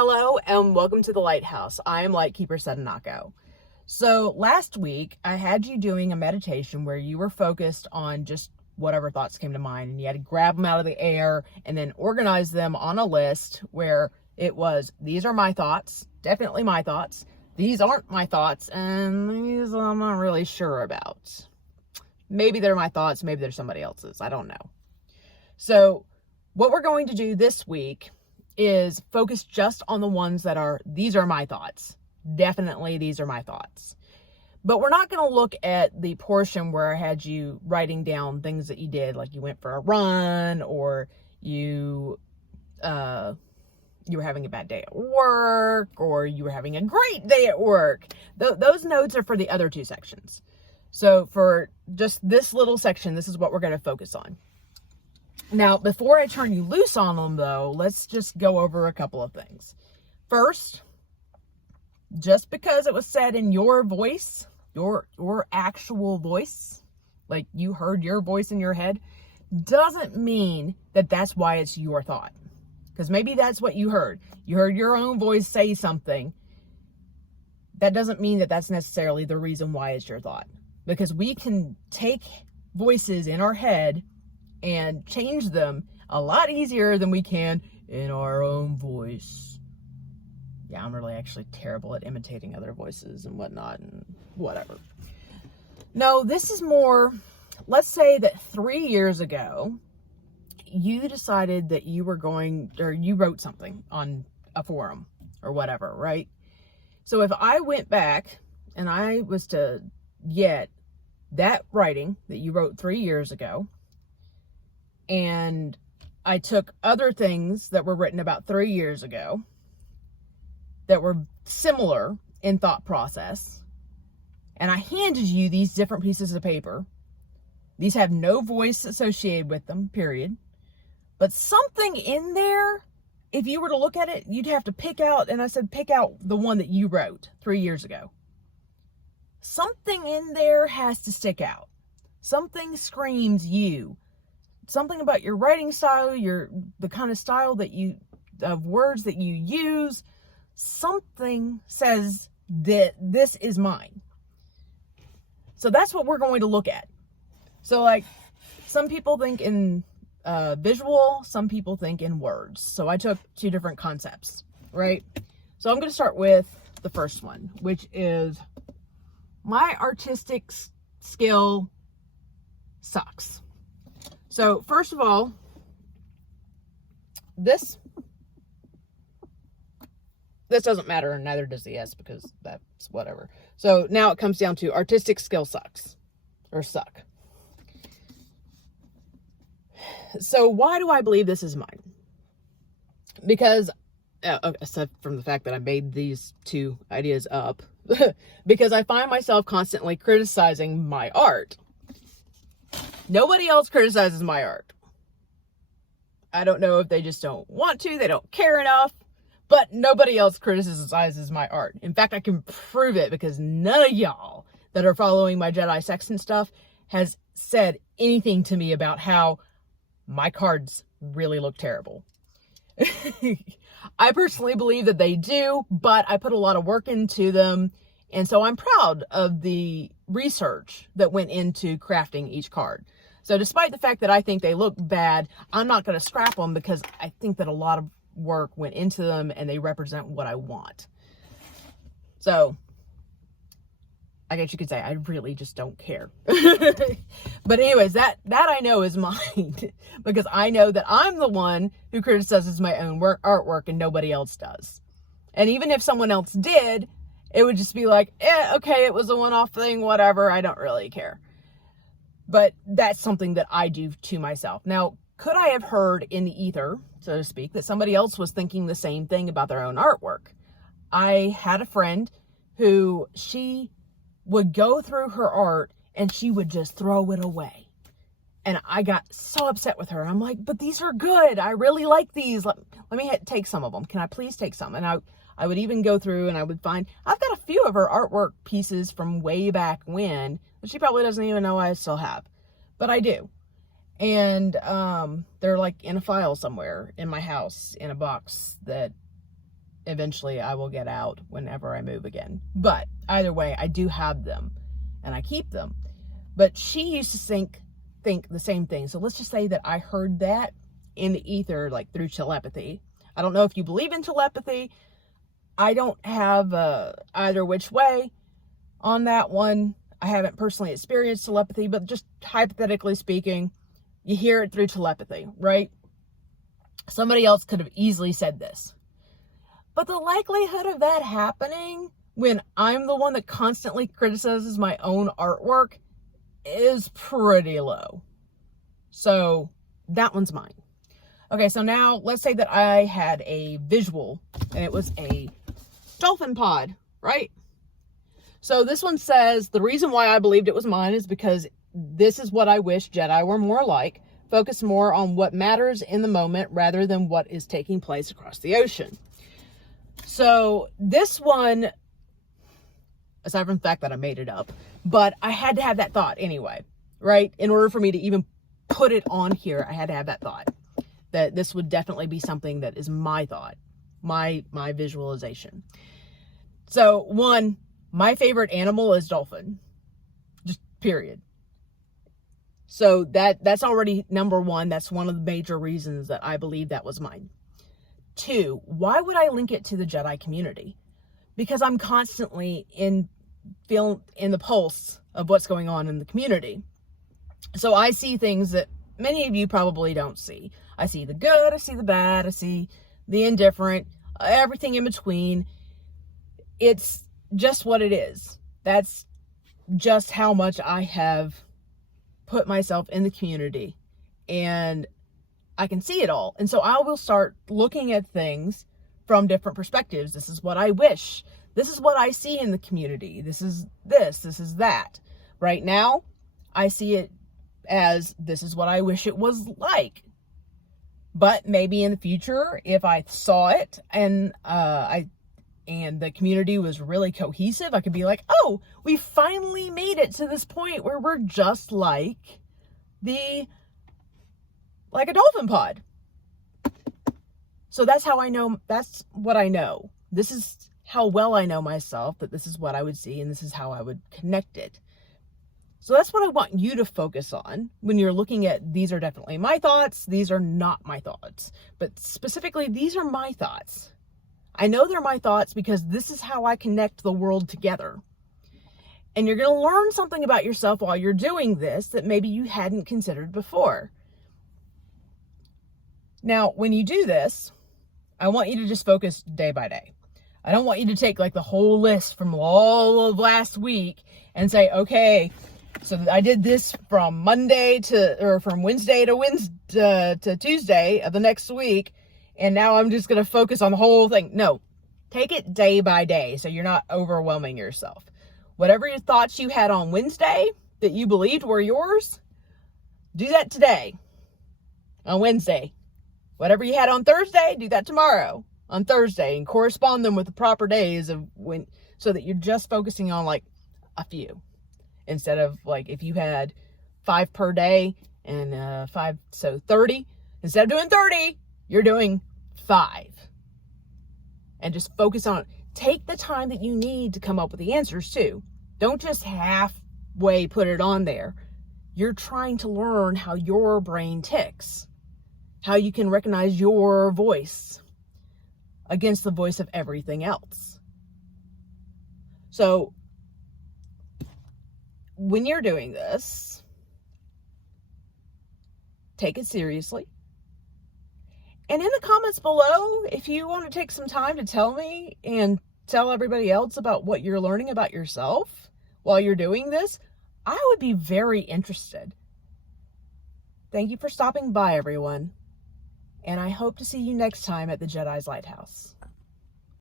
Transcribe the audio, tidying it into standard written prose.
Hello and welcome to the Lighthouse. I am Lightkeeper Sedinako. So last week I had you doing a meditation where you were focused on just whatever thoughts came to mind, and you had to grab them out of the air and then organize them on a list where it was, these are my thoughts, definitely my thoughts, these aren't my thoughts, and these I'm not really sure about. Maybe they're my thoughts, maybe they're somebody else's, I don't know. So what we're going to do this week is focus just on the ones that are, these are my thoughts. Definitely these are my thoughts. But we're not going to look at the portion where I had you writing down things that you did, like you went for a run, or you were having a bad day at work, or you were having a great day at work. Those notes are for the other two sections. So for just this little section, this is what we're going to focus on. Now, before I turn you loose on them, though, let's just go over a couple of things. First, just because it was said in your voice, your actual voice, like you heard your voice in your head, doesn't mean that that's why it's your thought. Because maybe that's what you heard. You heard your own voice say something. That doesn't mean that that's necessarily the reason why it's your thought. Because we can take voices in our head and change them a lot easier than we can in our own voice. Yeah, I'm really actually terrible at imitating other voices and whatnot and whatever. No, this is more, let's say that 3 years ago, you decided that you were going, or you wrote something on a forum or whatever, right? So if I went back and I was to get that writing that you wrote 3 years ago, and I took other things that were written about 3 years ago that were similar in thought process, and I handed you these different pieces of paper. These have no voice associated with them, period. But something in there, if you were to look at it, you'd have to pick out, and I said pick out the one that you wrote 3 years ago. Something in there has to stick out. Something screams you. Something about your writing style, the kind of style of words that you use, something says that this is mine. So that's what we're going to look at. So like, some people think in visual, some people think in words. So I took two different concepts, right? So I'm going to start with the first one, which is my artistic skill sucks. So first of all, this doesn't matter, and neither does the S, because that's whatever. So now it comes down to artistic skill sucks, or suck. So why do I believe this is mine? Because, aside from the fact that I made these two ideas up, because I find myself constantly criticizing my art. Nobody else criticizes my art. I don't know if they just don't want to, they don't care enough, but nobody else criticizes my art. In fact, I can prove it because none of y'all that are following my Jedi sects and stuff has said anything to me about how my cards really look terrible. I personally believe that they do, but I put a lot of work into them. And so I'm proud of the research that went into crafting each card. So despite the fact that I think they look bad, I'm not going to scrap them because I think that a lot of work went into them and they represent what I want. So I guess you could say I really just don't care. But anyways, that I know is mine because I know that I'm the one who criticizes my own artwork and nobody else does. And even if someone else did, it would just be like, okay, it was a one-off thing, whatever, I don't really care. But that's something that I do to myself. Now, could I have heard in the ether, so to speak, that somebody else was thinking the same thing about their own artwork? I had a friend who she would go through her art and she would just throw it away. And I got so upset with her. I'm like, but these are good. I really like these. Let me take some of them. Can I please take some? And I would even go through and I would find, I've got a few of her artwork pieces from way back when, that she probably doesn't even know I still have, but I do. And they're like in a file somewhere in my house in a box that eventually I will get out whenever I move again. But either way, I do have them and I keep them. But she used to think the same thing. So let's just say that I heard that in the ether, like through telepathy. I don't know if you believe in telepathy. I don't have either which way on that one. I haven't personally experienced telepathy, but just hypothetically speaking, you hear it through telepathy, right? Somebody else could have easily said this. But the likelihood of that happening when I'm the one that constantly criticizes my own artwork is pretty low. So that one's mine. Okay, so now let's say that I had a visual and it was a dolphin pod, right? So this one says, the reason why I believed it was mine is because this is what I wish Jedi were more like. Focus more on what matters in the moment rather than what is taking place across the ocean. So this one, aside from the fact that I made it up, but I had to have that thought anyway, right? In order for me to even put it on here, I had to have that thought that this would definitely be something that is my thought, my visualization. So one, my favorite animal is dolphin, just period. So that's already number one. That's one of the major reasons that I believe that was mine. Two, why would I link it to the Jedi community? Because I'm constantly in the pulse of what's going on in the community. So I see things that many of you probably don't see. I see the good, I see the bad, I see the indifferent, everything in between. It's just what it is. That's just how much I have put myself in the community, and I can see it all. And so I will start looking at things from different perspectives. This is what I wish. This is what I see in the community. This is that. Right now, I see it as this is what I wish it was like. But maybe in the future, if I saw it and the community was really cohesive, I could be like, oh, we finally made it to this point where we're just like a dolphin pod. So that's how I know, that's what I know. This is how well I know myself, that this is what I would see and this is how I would connect it. So that's what I want you to focus on when you're looking at, these are definitely my thoughts, these are not my thoughts, but specifically, these are my thoughts. I know they're my thoughts because this is how I connect the world together. And you're going to learn something about yourself while you're doing this that maybe you hadn't considered before. Now, when you do this, I want you to just focus day by day. I don't want you to take like the whole list from all of last week and say, okay, so I did this from Wednesday to Tuesday of the next week, and now I'm just going to focus on the whole thing. No, take it day by day so you're not overwhelming yourself. Whatever your thoughts you had on Wednesday that you believed were yours, do that today, on Wednesday. Whatever you had on Thursday, do that tomorrow, on Thursday, and correspond them with the proper days of when, so that you're just focusing on like a few. Instead of like, if you had 5 per day and 30, instead of doing 30, you're doing 5. And just focus on it. Take the time that you need to come up with the answers too. Don't just halfway put it on there. You're trying to learn how your brain ticks, how you can recognize your voice against the voice of everything else. So when you're doing this, take it seriously. And in the comments below, if you want to take some time to tell me and tell everybody else about what you're learning about yourself while you're doing this, I would be very interested. Thank you for stopping by, everyone. And I hope to see you next time at the Jedi's Lighthouse.